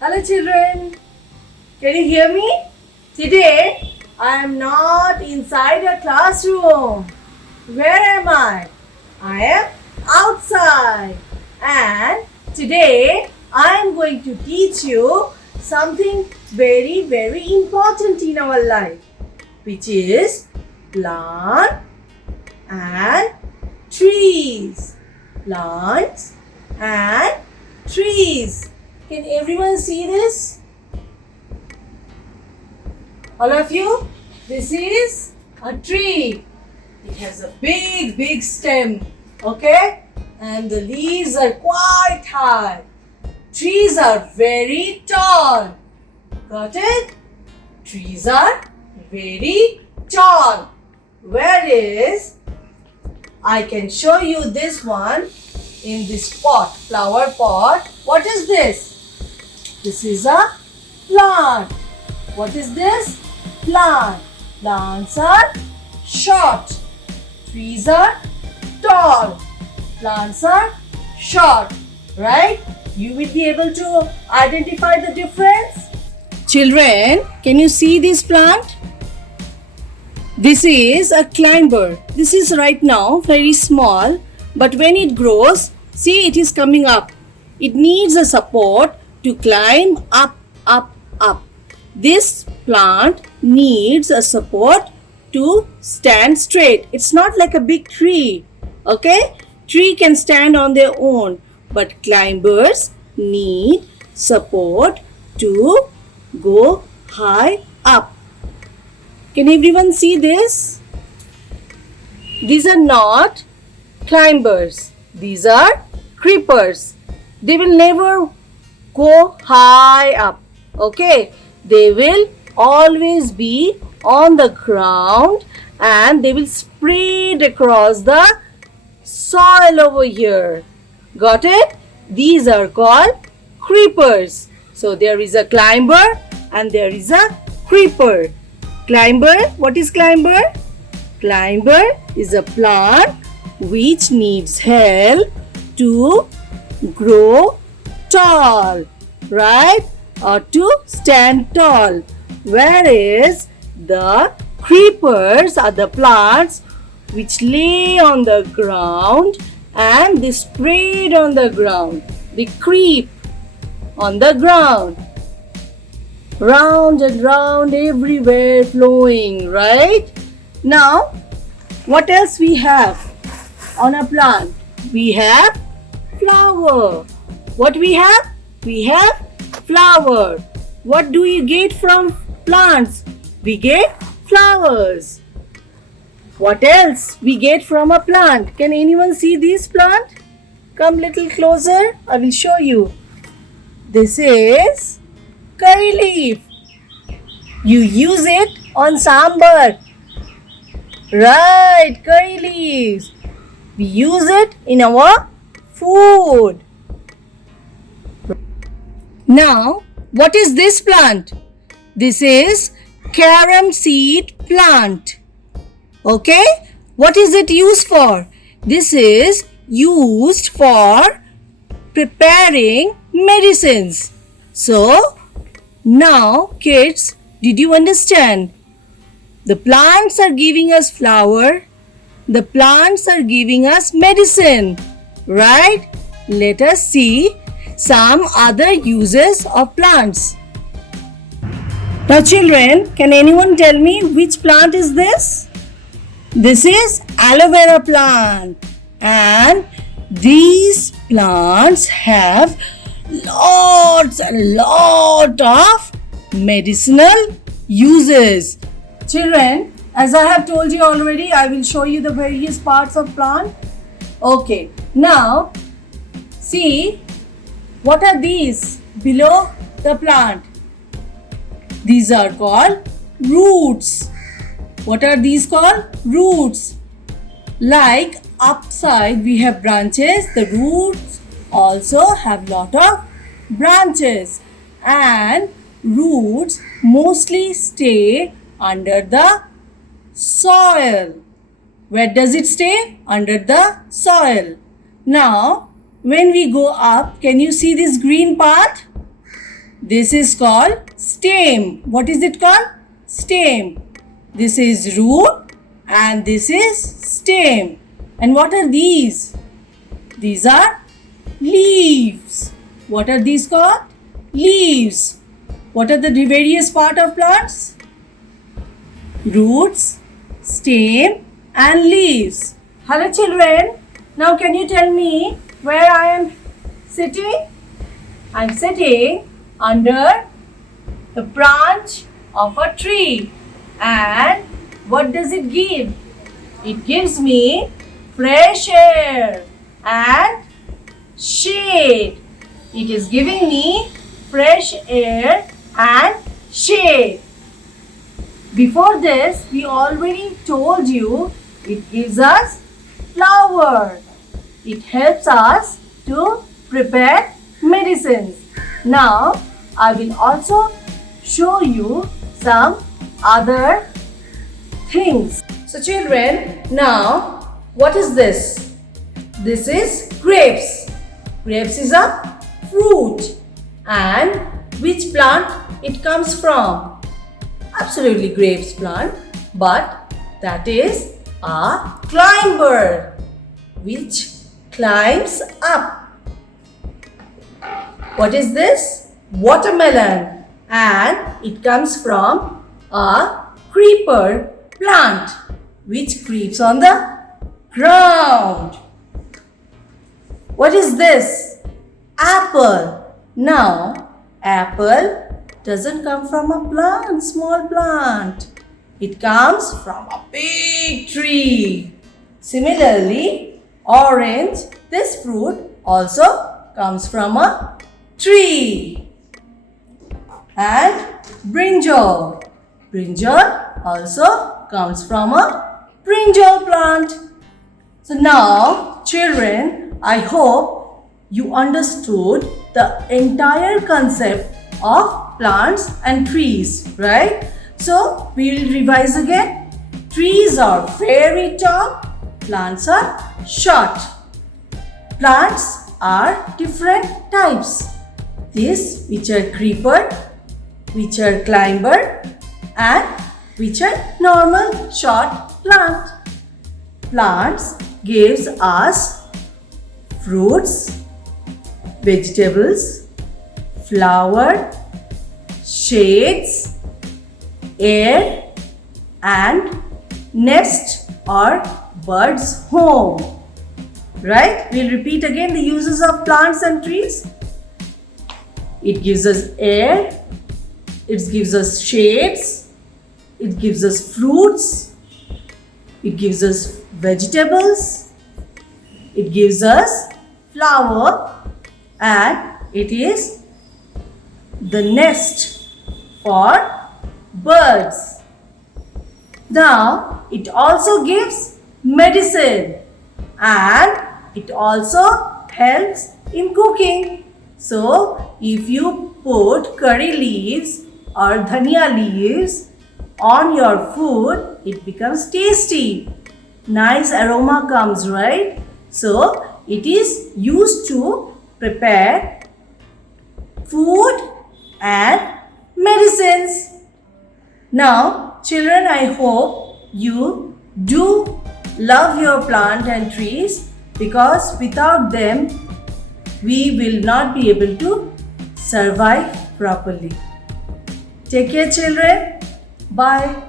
Hello children, can you hear me? Today I am not inside a classroom. Where am I? I am outside, and today I am going to teach you something very important in our life, which is plant and trees. Plants and trees. Can everyone see this? All of you? This is a tree. It has a big stem. Okay? And the leaves are quite high. Trees are very tall. Got it? Trees are very tall. Whereas I can show you this one in this pot, flower pot. What is this? This is a plant. What is this? Plant. Plants are short. Trees are tall. Plants are short. Right? You will be able to identify the difference. Children, can you see this plant? This is a climber. This is right now very small, but when it grows, see, it is coming up. It needs a support to climb up. This plant needs a support to stand straight. It's not like a big tree. Okay? Tree can stand on their own, but climbers need support to go high up. Can everyone see this? These are not climbers. These are creepers. They will never go high up. Okay? They will always be on the ground and they will spread across the soil over here. Got it? These are called creepers. So there is a climber and there is a creeper. Climber, what is climber? Climber is a plant which needs help to grow tall, right? Or to stand tall. Whereas the creepers are the plants which lay on the ground and they spread on the ground. They creep on the ground. Round and round everywhere flowing, right? Now, what else we have on a plant? We have flower. What we have? We have flower. What do we get from plants? We get flowers. What else we get from a plant? Can anyone see this plant? Come little closer. I will show you. This is curry leaf. You use it on sambar. Right, curry leaves. We use it in our food. Now, what is this plant? This is carom seed plant. Okay? What is it used for? This is used for preparing medicines. So, now kids, did you understand? The plants are giving us flower. The plants are giving us medicine. Right? Let us see some other uses of plants. Now children, can anyone tell me which plant is this? This is aloe vera plant. And these plants have lots and lot of medicinal uses. Children, as I have told you already, I will show you the various parts of plant. Okay, now see, what are these below the plant? These are called roots. What are these called? Roots. Like upside we have branches, the roots also have lot of branches, and roots mostly stay under the soil. Where does it stay? Under the soil. Now, when we go up, can you see this green part? This is called stem. What is it called? Stem. This is root and this is stem. And what are these? These are leaves. What are these called? Leaves. What are the various parts of plants? Roots, stem and leaves. Hello children. Now can you tell me where I am sitting? I am sitting under the branch of a tree. And what does it give? It gives me fresh air and shade. It is giving me fresh air and shade. Before this, we already told you it gives us flower. It helps us to prepare medicines. Now, I will also show you some other things. So children, now what is this? This is grapes. Grapes is a fruit. And which plant it comes from? Absolutely grapes plant, but that is a climber which climbs up. What is this? Watermelon, and it comes from a creeper plant which creeps on the ground. What is this? Apple. Now, apple doesn't come from a plant, small plant. It comes from a big tree. Similarly, orange, this fruit also comes from a tree. And brinjal. Brinjal also comes from a brinjal plant. So now, children, I hope you understood the entire concept of plants and trees, right? So, we will revise again. Trees are very tall, plants are short. Plants are different types. These which are creeper, which are climber, and which are normal short plant. Plants gives us fruits, vegetables, flower, shades, air, and nest or bird's home. Right? We'll repeat again the uses of plants and trees. It gives us air, it gives us shades, it gives us fruits, it gives us vegetables, it gives us flower, and it is the nest for birds. Now, it also gives medicine and it also helps in cooking. So, if you put curry leaves or dhania leaves on your food, it becomes tasty. Nice aroma comes, right? So, it is used to prepare food and medicines. Now, children, I hope you do love your plant and trees, because without them, we will not be able to survive properly. Take care, children. Bye.